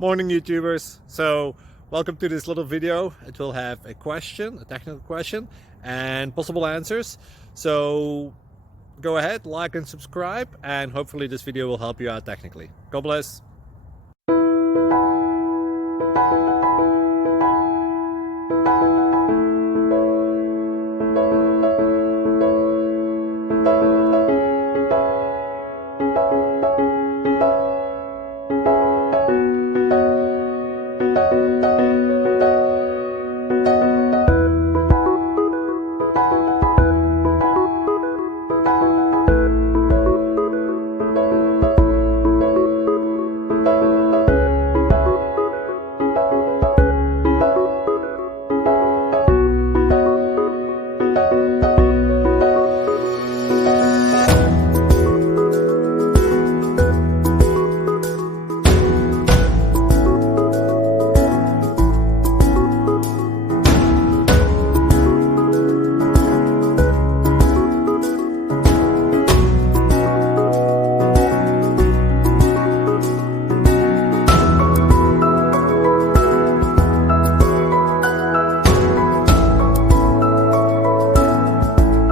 Morning YouTubers. So welcome to this little video. It will have a question, a technical question, and possible answers. So go ahead, like and subscribe, and hopefully this video will help you out technically. God bless.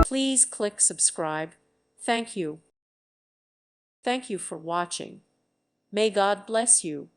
Please click subscribe. Thank you. Thank you for watching. May God bless you.